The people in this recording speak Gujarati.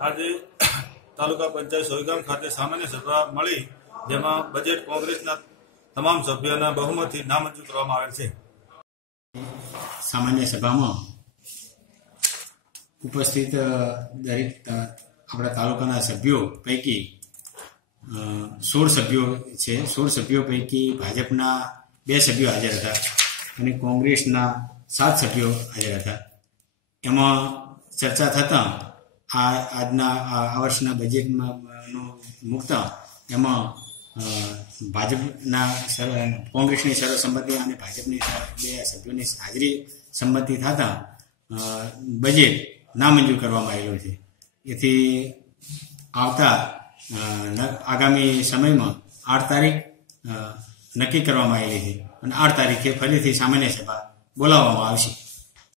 આજે તાલુકા પંચાયત સોયગામ ખાતે સામાન્ય સભા મળી, જેમાં બજેટ કોંગ્રેસના તમામ સભ્યોના બહુમતથી નામંજૂર કરવામાં આવેલ છે. સામાન્ય સભામાં ઉપસ્થિત દરેક આપણા તાલુકાના સભ્યો પૈકી સોળ સભ્યો છે. સોળ સભ્યો પૈકી ભાજપના બે સભ્યો હાજર હતા અને કોંગ્રેસના સાત સભ્યો હાજર હતા. એમાં ચર્ચા થતાં આ આજના, આ વર્ષના બજેટમાં મૂકતા, એમાં ભાજપના કોંગ્રેસની સર્વસંમતિ અને ભાજપની બે સભ્યોની હાજરી સંમતિ થતાં બજેટ નામંજૂર કરવામાં આવેલું છે. એથી આવતા આગામી સમયમાં આઠ તારીખ નક્કી કરવામાં આવેલી છે. અને આઠ તારીખે ફરીથી સામાન્ય સભા બોલાવવામાં આવશે.